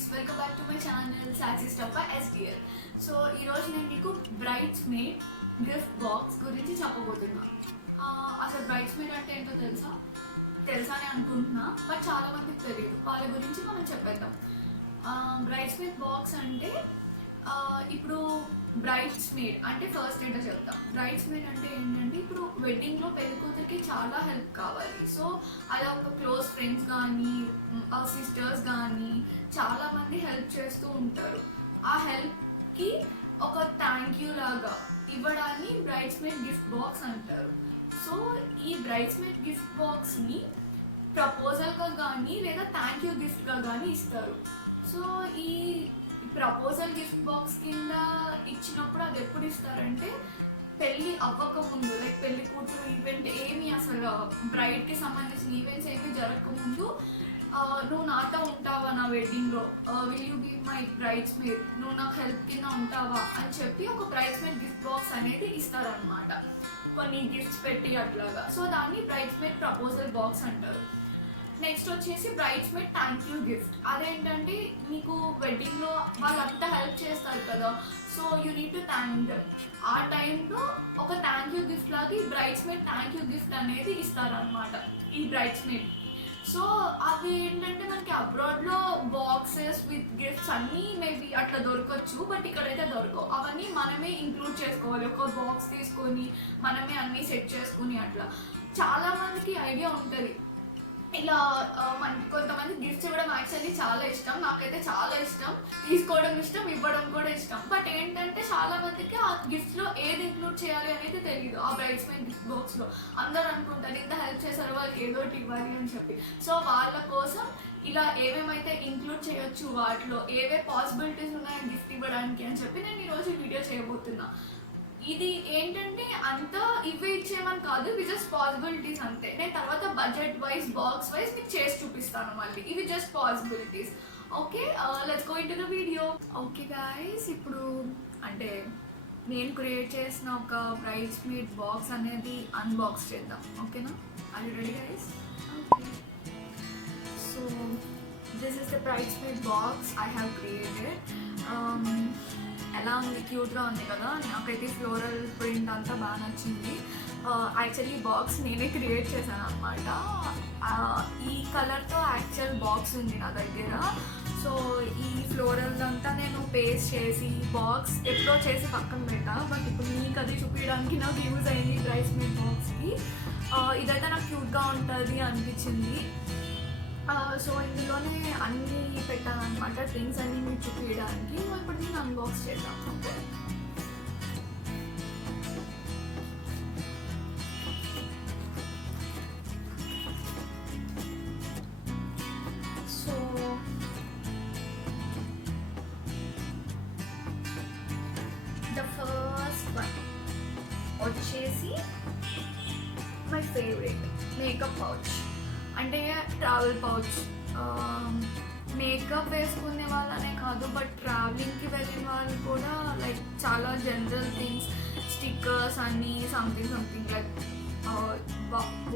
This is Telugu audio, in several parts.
guys, welcome back to my channel Sassy Stuff by SDL. So ఈరోజు నేను మీకు బ్రైడ్స్ మేడ్ గిఫ్ట్ బాక్స్ గురించి చెప్పబోతున్నా. అసలు బ్రైడ్స్ మేడ్ అంటే ఏంటో తెలుసా అని అనుకుంటున్నా, బట్ చాలా మందికి తెలియదు. వాళ్ళ గురించి మనం చెప్పేద్దాం. బ్రైడ్స్ మేడ్ బాక్స్ అంటే ఇప్పుడు బ్రైడ్స్ మేడ్ అంటే ఫస్ట్ ఏంటో చెప్తాం. బ్రైడ్స్ మేడ్ అంటే ఏంటంటే ఇప్పుడు వెడ్డింగ్లో పెళ్ళికూతురికి చాలా హెల్ప్ కావాలి. సో అలా ఒక క్లోజ్ ఫ్రెండ్స్ కానీ సిస్టర్స్ కానీ చాలామంది హెల్ప్ చేస్తూ ఉంటారు. ఆ హెల్ప్కి ఒక థ్యాంక్ యూ లాగా ఇవ్వడాన్ని బ్రైడ్స్ మేడ్ గిఫ్ట్ బాక్స్ అంటారు. సో ఈ బ్రైడ్స్ మేడ్ గిఫ్ట్ బాక్స్ని ప్రపోజల్గా కానీ లేదా థ్యాంక్ యూ గిఫ్ట్గా కానీ ఇస్తారు. సో ఈ ప్రపోజల్ గిఫ్ట్ బాక్స్ కింద ఇచ్చినప్పుడు అది ఎప్పుడు ఇస్తారంటే పెళ్ళి అవ్వకముందు, లైక్ పెళ్లి కూతురు ఈవెంట్ ఏమి అసలు బ్రైడ్కి సంబంధించిన ఈవెంట్స్ ఏమి జరగకముందు నువ్వు నాతో ఉంటావా నా వెడ్డింగ్లో, will you be my bridesmaid, నువ్వు నాకు హెల్ప్ కింద ఉంటావా అని చెప్పి ఒక బ్రైడ్స్ మేడ్ గిఫ్ట్ బాక్స్ అనేది ఇస్తారనమాట, కొన్ని గిఫ్ట్స్ పెట్టి అట్లాగా. సో దాన్ని బ్రైడ్స్ మేడ్ ప్రపోజల్ బాక్స్ అంటారు. నెక్స్ట్ వచ్చేసి brides made thank you gift. అదేంటంటే మీకు వెడ్డింగ్లో వాళ్ళంతా హెల్ప్ చేస్తారు కదా, so you need to thank them. ఆ టైంలో ఒక థ్యాంక్ యూ గిఫ్ట్ లాగా ఈ brides made thank you gift అనేది ఇస్తారనమాట ఈ బ్రైడ్స్ మేడ్. సో అవి ఏంటంటే మనకి అబ్రాడ్లో బాక్సెస్ విత్ గిఫ్ట్స్ అన్నీ మేబీ అట్లా దొరకచ్చు, బట్ ఇక్కడైతే దొరకవు. అవన్నీ మనమే ఇంక్లూడ్ చేసుకోవాలి. ఒక బాక్స్ తీసుకొని మనమే అన్నీ సెట్ చేసుకుని అట్లా. చాలామందికి ఐడియా ఉంటుంది ఇలా కొంతమంది గిఫ్ట్స్ ఇవ్వడం యాక్చువల్లీ చాలా ఇష్టం, నాకైతే చాలా ఇష్టం, తీసుకోవడం ఇష్టం, ఇవ్వడం కూడా ఇష్టం. బట్ ఏంటంటే చాలా మందికి ఆ గిఫ్ట్స్లో ఏది ఇంక్లూడ్ చేయాలి అనేది తెలియదు. ఆ బ్రైడ్స్ మేడ్ గిఫ్ట్ బాక్స్లో అందరూ అనుకుంటారు ఇంత హెల్ప్ చేశారు వాళ్ళకి ఏదో ఒకటి ఇవ్వాలి అని చెప్పి. సో వాళ్ళ కోసం ఇలా ఏమేమైతే ఇంక్లూడ్ చేయొచ్చు, వాటిలో ఏవే పాసిబిలిటీస్ ఉన్నాయని గిఫ్ట్ ఇవ్వడానికి అని చెప్పి నేను ఈరోజు వీడియో చేయబోతున్నా. ఇది ఏంటంటే అంతా ఇవి ఇచ్చేమని కాదు, ఇవి జస్ట్ పాసిబిలిటీస్ అంతే. నేను తర్వాత బడ్జెట్ వైజ్ బాక్స్ వైజ్ మీకు చేసి చూపిస్తాను మళ్ళీ. ఇవి just possibilities. Okay, let's go into the video. Okay guys, ఇప్పుడు అంటే నేను క్రియేట్ చేసిన ఒక బ్రైడ్స్ మేడ్ బాక్స్ అనేది అన్బాక్స్ చేద్దాం. ఓకేనా? Are you ready guys? Okay, so this is the bridesmaid box I have created. ఎలా ఉంది? క్యూట్గా ఉంది కదా. నాకైతే ఫ్లోరల్ ప్రింట్ అంతా బాగా నచ్చింది. యాక్చువల్లీ ఈ బాక్స్ నేనే క్రియేట్ చేశాను అనమాట. ఈ కలర్తో యాక్చువల్ బాక్స్ ఉంది నా దగ్గర. సో ఈ ఫ్లోరల్ అంతా నేను పేస్ట్ చేసి బాక్స్ ఎప్పుడో చేసి పక్కన పెట్టా, బట్ ఇప్పుడు మీకు అది చూపించడానికి నాకు యూజ్ అయింది బ్రైడ్స్ మేడ్ బాక్స్కి. ఇదైతే నాకు క్యూట్గా ఉంటుంది అనిపించింది. సో ఇందులోనే అన్నీ పెట్టాను అనమాట, థింగ్స్ అన్నీ మీకు చూపించడానికి. ఇప్పుడు నేను అన్బాక్స్ చేద్దాం. Okay, so the first one వచ్చేసి మై ఫేవరెట్ మేకప్ పౌచ్. అంటే ట్రావెల్ పౌచ్. మేకప్ వేసుకునే వాళ్ళనే కాదు, బట్ ట్రావెలింగ్కి వెళ్ళిన వాళ్ళు కూడా లైక్ చాలా జనరల్ థింగ్స్, స్టిక్కర్స్ అన్నీ something like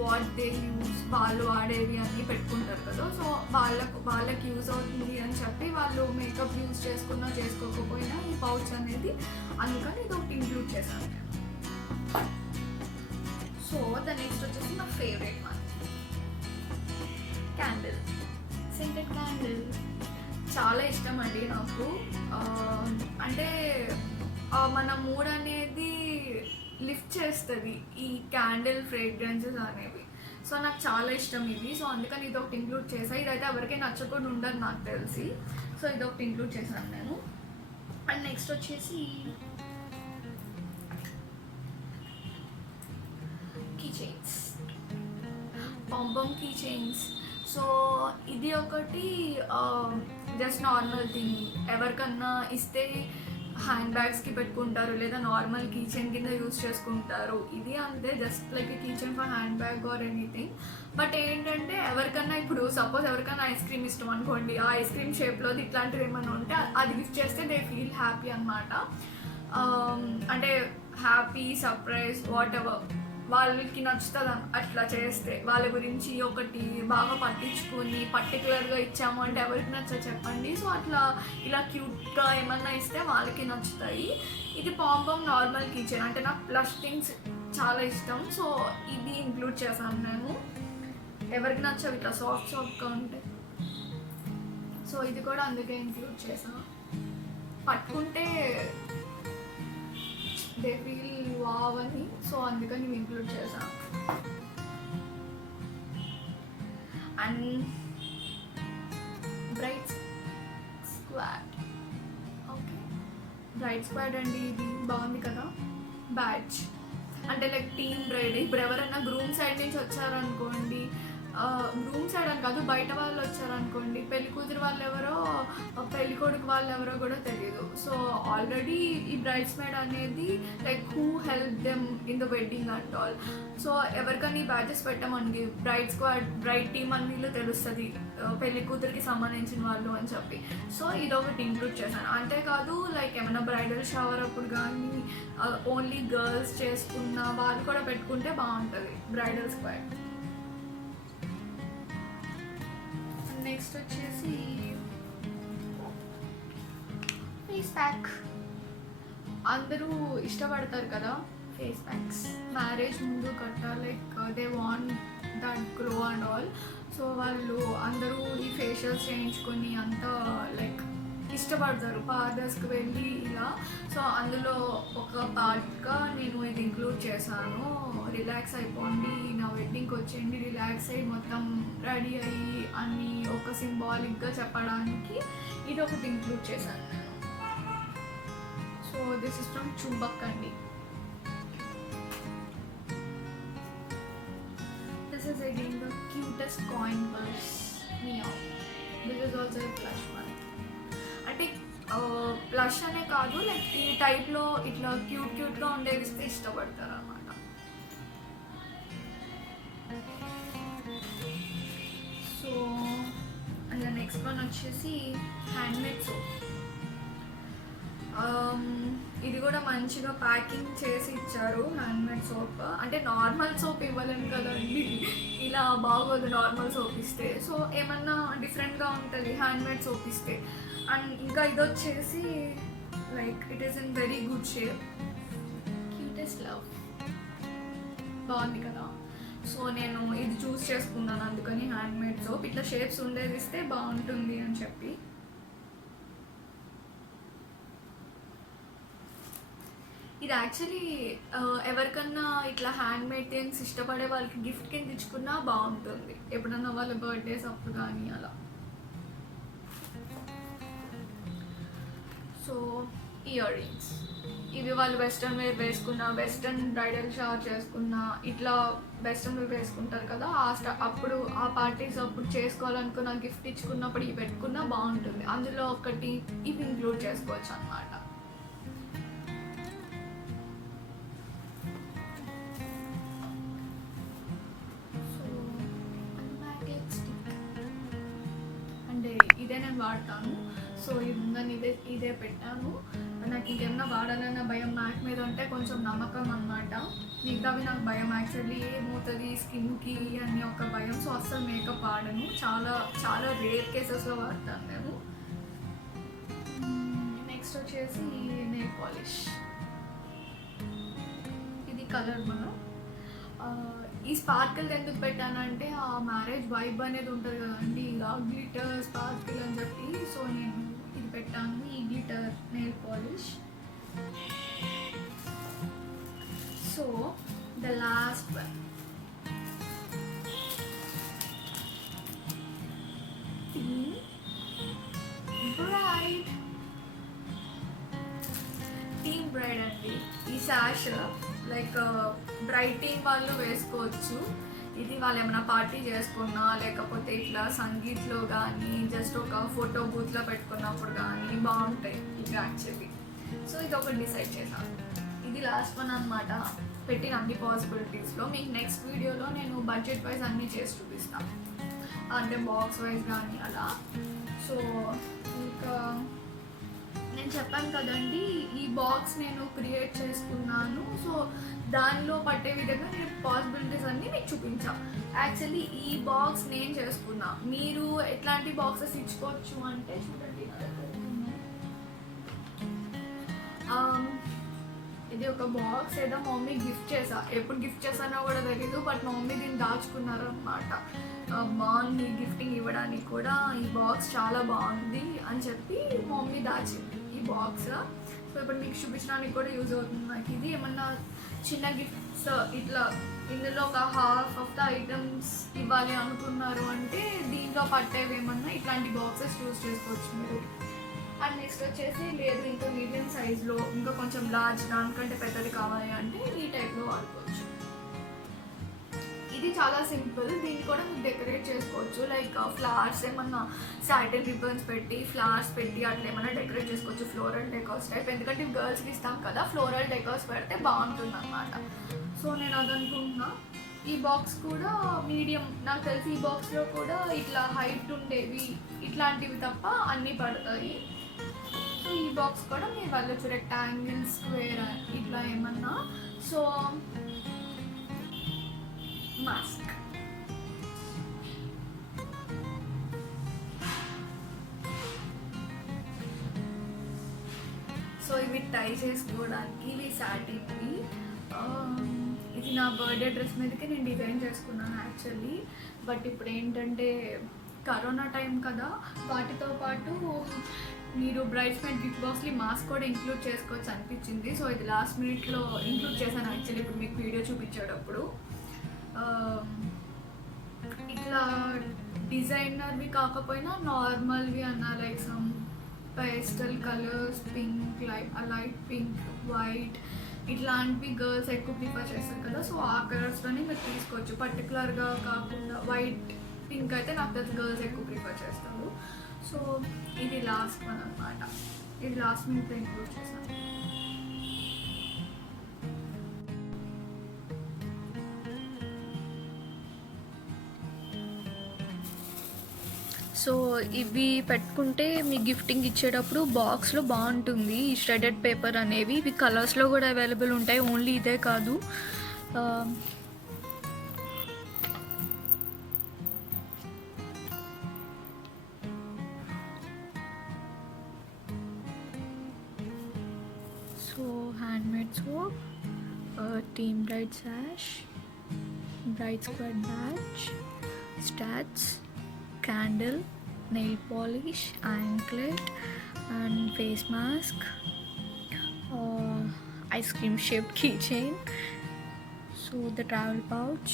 what they use, వాళ్ళు వాడేవి అన్నీ పెట్టుకుంటారు కదా. సో వాళ్ళకి యూజ్ అవుతుంది అని చెప్పి వాళ్ళు మేకప్ యూజ్ చేసుకున్నా చేసుకోకపోయినా ఈ పౌచ్ అనేది, అందుకని ఇది ఒకటి ఇంక్లూడ్ చేశాను నేను. సో ద నెక్స్ట్ వచ్చేసి నా favourite one, candle, scented candle. చాలా ఇష్టం అండి నాకు. అంటే మన మూడ్ అనేది లిఫ్ట్ చేస్తుంది ఈ క్యాండిల్ ఫ్రేగ్రెన్సెస్ అనేవి. సో నాకు చాలా ఇష్టం ఇవి. సో అందుకని ఇది ఒకటి ఇంక్లూడ్ చేశాను. ఇదైతే ఎవరికైనా నచ్చకుండా ఉండదు నాకు తెలిసి. సో ఇది ఒకటి ఇంక్లూడ్ చేశాను నేను. అండ్ నెక్స్ట్ వచ్చేసి key chains, pompom key chains. So ఇది ఒకటి జస్ట్ నార్మల్ థింగ్, ఎవరికన్నా ఇస్తే హ్యాండ్ బ్యాగ్స్కి పెట్టుకుంటారు లేదా నార్మల్ కీచెన్ కింద యూజ్ చేసుకుంటారు. ఇది అంతే, just like A keychain for hand bag or anything. But ఏంటంటే ఎవరికన్నా ఇప్పుడు సపోజ్ ఎవరికన్నా ఐస్ క్రీమ్ ఇష్టం అనుకోండి, ఆ ఐస్ క్రీమ్ షేప్లోది ఇట్లాంటివి ఏమైనా ఉంటే అది గిఫ్ట్ చేస్తే దే ఫీల్ హ్యాపీ అనమాట. అంటే హ్యాపీ, సర్ప్రైజ్, వాట్ ఎవర్ వాళ్ళకి నచ్చుతుంది అట్లా చేస్తే. వాళ్ళ గురించి ఒకటి బాగా పట్టించుకొని పర్టికులర్గా ఇచ్చాము అంటే ఎవరికి నచ్చదు చెప్పండి. సో అట్లా ఇలా క్యూట్గా ఏమన్నా ఇస్తే వాళ్ళకి నచ్చుతాయి. ఇది పాంపామ్ నార్మల్ కిచెన్, అంటే నాకు ప్లస్ థింగ్స్ చాలా ఇష్టం. సో ఇది ఇంక్లూడ్ చేశాను నేను. ఎవరికి నచ్చవు ఇట్లా సాఫ్ట్గా ఉంటే. సో ఇది కూడా అందుకే ఇంక్లూడ్ చేశాను. పట్టుకుంటే దే ఫీల్ వావ్ అని, సో అందుకని ఇంక్లూడ్ చేశాను. And bright squad. Okay, bright squad అండి, ఇది బాగుంది కదా. బ్యాడ్జ్ అంటే లైక్ టీమ్ బ్రైడ్. ఇప్పుడు ఎవరైనా గ్రూమ్ సైడ్ నుంచి వచ్చారనుకోండి, గ్రూమ్ సైడ్ అని కాదు, బయట వాళ్ళు వచ్చారనుకోండి, పెళ్లి కూతురు వాళ్ళు ఎవరో పెళ్లి కొడుకు వాళ్ళు ఎవరో కూడా తెలియదు. సో ఆల్రెడీ ఈ బ్రైడ్స్ మేడ్ అనేది like who help them in the wedding and all. So ఎవరికైనా ఈ బ్యాచెస్ పెట్టామండి, బ్రైడ్ స్క్వాడ్, బ్రైడ్ టీమ్ అని వీళ్ళు తెలుస్తుంది పెళ్లి కూతురికి సంబంధించిన వాళ్ళు అని చెప్పి. సో ఇది ఒకటి ఇంక్లూడ్ చేశాను. అంతేకాదు లైక్ ఏమైనా బ్రైడల్ షవర్ అప్పుడు కానీ ఓన్లీ గర్ల్స్ చేసుకున్న వాళ్ళు కూడా పెట్టుకుంటే బాగుంటుంది బ్రైడల్ స్క్వాడ్. నెక్స్ట్ వచ్చేసి ఫేస్ ప్యాక్. అందరూ ఇష్టపడతారు కదా ఫేస్ ప్యాక్స్, మ్యారేజ్ ముందు కట్ట like they want that glow and all. So వాళ్ళు అందరూ ఈ ఫేషియల్స్ చేయించుకొని అంతా లైక్ ఇష్టపడతారు పార్లర్స్కి వెళ్ళి ఇలా. సో అందులో ఒక పార్ట్గా నేను ఇది ఇంక్లూడ్ చేశాను. రిలాక్స్ అయిపోండి, నా వెడ్డింగ్కి వచ్చేయండి, రిలాక్స్ అయ్యి మొత్తం రెడీ అయ్యి అని ఒక సింబాలిక్గా చెప్పడానికి ఇది ఒకటి ఇంక్లూడ్ చేశాను నేను. So this is from Chumbak అండి. This is again the cutest coin purse మియా. This is also a plush one. అంటే ప్లష్ అనే కాదు, లైక్ ఈ టైప్లో ఇట్లా క్యూట్గా ఉండేది ఇస్తే ఇష్టపడతారు అన్నమాట. సో అండ్ నెక్స్ట్ వన్ వచ్చేసి హ్యాండ్మేడ్ సోప్. ఇది కూడా మంచిగా ప్యాకింగ్ చేసి ఇచ్చారు హ్యాండ్మేడ్ సోప్. అంటే నార్మల్ సోప్ ఇవ్వలేము కదండి, ఇలా బాగోదు నార్మల్ సోప్ ఇస్తే. సో ఏమన్నా డిఫరెంట్గా ఉంటుంది హ్యాండ్మేడ్ సోప్ ఇస్తే. అండ్ ఇంకా ఇది వచ్చేసి like it is in very good shape. Cutest love, బాగుంది కదా. సో నేను ఇది చూస్ చేసుకున్నాను అందుకని హ్యాండ్మేడ్ సోప్. ఇట్లా షేప్స్ ఉండేది ఇస్తే బాగుంటుంది అని చెప్పి. ఇది యాక్చువల్లీ ఎవరికన్నా ఇట్లా హ్యాండ్మేడ్ థింగ్స్ ఇష్టపడే వాళ్ళకి గిఫ్ట్ కింద ఇచ్చుకున్నా బాగుంటుంది, ఎప్పుడన్నా వాళ్ళ బర్త్డేస్ అప్పుడు కానీ అలా. సో ఇయర్ రింగ్స్, ఇవి వాళ్ళు వెస్ట్రన్ వేర్ వేసుకున్నా, వెస్ట్రన్ బ్రైడల్ షవర్ చేసుకున్నా, ఇట్లా వెస్ట్రన్ వేర్ వేసుకుంటారు కదా, అప్పుడు ఆ పార్టీస్ అప్పుడు చేసుకోవాలనుకున్న గిఫ్ట్ ఇచ్చుకున్నప్పుడు ఇవి పెట్టుకున్నా బాగుంటుంది. అందులో ఒకటి ఇవి ఇంక్లూడ్ చేసుకోవచ్చు అన్నమాట. అంటే ఇదే నేను వాడతాను. సో ఇది ఇదే పెట్టాను. నాకు ఇంకేమన్నా వాడాలన్న భయం మ్యాక్ మీద ఉంటే కొంచెం నమ్మకం అనమాట. మిగతావి నాకు భయం, యాక్చువల్లీ ఏమవుతుంది స్కిన్కి అని ఒక భయం. సో అస్సలు మేకప్ వాడను, చాలా చాలా రేర్ కేసెస్లో వాడతాను నేను. నెక్స్ట్ వచ్చేసి నెయిల్ పాలిష్. ఇది కలర్ మనం ఈ స్పార్కిల్ ఎందుకు పెట్టానంటే ఆ మ్యారేజ్ వైబ్ అనేది ఉంటుంది కదండి, ఇలా గ్లిటర్ స్పార్కిల్ అని చెప్పి. సో నేను ఇది పెట్టాను, ఈ glitter nail polish. So the last one, team braid. Team braid అండి. ఈ శాష్ లైక్ బ్రైట్ టీమ్ వాళ్ళు వేసుకోవచ్చు. ఇది వాళ్ళు ఏమైనా పార్టీ చేసుకున్నా, లేకపోతే ఇట్లా సంగీత్లో కానీ జస్ట్ ఒక ఫోటో బూత్లో పెట్టుకున్నప్పుడు కానీ బాగుంటాయి ఇవి యాక్చువల్లీ. సో ఇది ఒకటి డిసైడ్ చేశాను. ఇది లాస్ట్ వన్ అనమాట పెట్టిన అన్ని పాసిబిలిటీస్లో. మీకు నెక్స్ట్ వీడియోలో నేను బడ్జెట్ వైజ్ అన్నీ చేసి చూపిస్తాను, అంటే బాక్స్ వైజ్ కానీ అలా. సో ఇంకా నేను చెప్పాను కదండి, ఈ బాక్స్ నేను క్రియేట్ చేసుకున్నాను. సో దానిలో పట్టే విధంగా నేను పాసిబిలిటీస్ అన్నీ మీకు చూపించాను. యాక్చువల్లీ ఈ బాక్స్ నేను చేసుకున్నా. మీరు ఎట్లాంటి బాక్సెస్ ఇచ్చుకోవచ్చు అంటే చూడండి, ఇది ఒక బాక్స్ ఏదో మా మమ్మీ గిఫ్ట్ చేసా. ఎప్పుడు గిఫ్ట్ చేశానో కూడా తెలీదు, బట్ మా మమ్మీ దీన్ని దాచుకున్నారు అనమాట. బాగుంది గిఫ్టింగ్ ఇవ్వడానికి కూడా, ఈ బాక్స్ చాలా బాగుంది అని చెప్పి మా మమ్మీ దాచింది ఈ బాక్స్. సో ఇప్పుడు మీకు చూపించడానికి కూడా యూజ్ అవుతుంది నాకు. ఇది ఏమన్నా చిన్న గిఫ్ట్స్ ఇట్లా ఇందులో ఒక హాఫ్ ఆఫ్ ద ఐటమ్స్ ఇవ్వాలి అనుకున్నారు అంటే దీంట్లో పట్టేవి ఏమన్నా ఇట్లాంటి బాక్సెస్ యూజ్ చేసుకోవచ్చు మీరు. అండ్ నెక్స్ట్ వచ్చేసి లేదు ఇంకా మీడియం సైజ్లో ఇంకా కొంచెం లార్జ్ దానికంటే పెద్దది కావాలి అంటే ఈ టైప్లో వాడుకోవచ్చు. ఇది చాలా సింపుల్, దీన్ని కూడా మీరు డెకరేట్ చేసుకోవచ్చు. లైక్ ఫ్లవర్స్ ఏమన్నా సాటిన్ రిబ్బన్స్ పెట్టి ఫ్లవర్స్ పెట్టి అట్లా ఏమన్నా డెకరేట్ చేసుకోవచ్చు, ఫ్లోరల్ డెకోర్స్ టైప్. ఎందుకంటే గర్ల్స్కి ఇస్తాం కదా, ఫ్లోరల్ డెకోర్స్ పెడితే బాగుంటుంది అన్నమాట. సో నేను అది అనుకుంటున్నా. ఈ బాక్స్ కూడా మీడియం, నాకు తెలిసి ఈ బాక్స్లో కూడా ఇట్లా హైట్ ఉండేవి ఇట్లాంటివి తప్ప అన్నీ పడతాయి. సో ఈ బాక్స్ కూడా మీరు వెళ్ళచ్చు, రెక్టాంగిల్ స్క్వేర్ ఇట్లా ఏమన్నా. సో మాస్క్, సో ఇవి టై చేసుకోవడానికి ఇవి సాటిన్వి. ఇది నా బర్త్డే డ్రెస్ మీదకి నేను డిజైన్ చేసుకున్నాను యాక్చువల్లీ. బట్ ఇప్పుడు ఏంటంటే కరోనా టైం కదా, వాటితో పాటు మీరు బ్రైడ్స్మెయిడ్ గిఫ్ట్ బాక్స్లో మాస్క్ కూడా ఇంక్లూడ్ చేసుకోవచ్చు అనిపించింది. సో ఇది లాస్ట్ మినిట్లో ఇంక్లూడ్ చేశాను యాక్చువల్లీ ఇప్పుడు మీకు వీడియో చూపించేటప్పుడు. ఇట్లా డిజైనర్వి కాకపోయినా నార్మల్వి అన్న, like some pastel colours, pink, light pink, white ఇట్లాంటివి గర్ల్స్ ఎక్కువ ప్రిఫర్ చేస్తారు కదా. సో ఆ కలర్స్లోనే మీరు తీసుకోవచ్చు. పర్టికులర్గా కాకుండా వైట్, పింక్ అయితే నాకు తెలిసి గర్ల్స్ ఎక్కువ ప్రిఫర్ చేస్తారు. సో ఇది లాస్ట్ వన్ అనమాట, ఇది లాస్ట్ మినిట్లో ఇంక్లూడ్ చేశాను. సో ఇవి పెట్టుకుంటే మీ గిఫ్టింగ్ ఇచ్చేటప్పుడు బాక్స్లో బాగుంటుంది. ఈ ష్రెడెడ్ పేపర్ అనేవి ఇవి కలర్స్లో కూడా అవైలబుల్ ఉంటాయి, ఓన్లీ ఇదే కాదు. So handmade soap, team braid sash, braid square batch, stats, candle, nail polish, anklet and face mask, ice cream shaped keychain, so the travel pouch,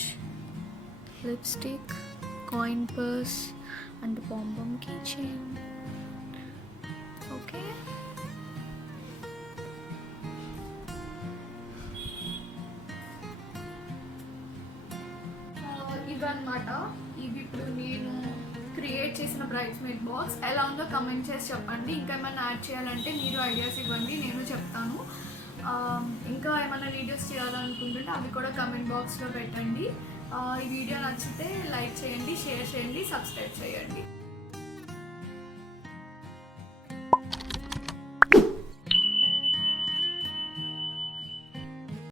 lipstick, coin purse and the pom pom keychain. Okay, ఇవన్నమాట. ఇవి ఇప్పుడు నేను క్రియేట్ చేసిన బ్రైడ్స్మెయిడ్ బాక్స్ ఎలా ఉందో కమెంట్ చేసి చెప్పండి. ఇంకా ఏమైనా యాడ్ చేయాలంటే మీరు ఐడియాస్ ఇవ్వండి, నేను చెప్తాను. ఇంకా ఏమైనా వీడియోస్ చేయాలనుకుంటుంటే అవి కూడా కమెంట్ బాక్స్లో పెట్టండి. ఈ వీడియో నచ్చితే లైక్ చేయండి, షేర్ చేయండి, సబ్స్క్రైబ్ చేయండి.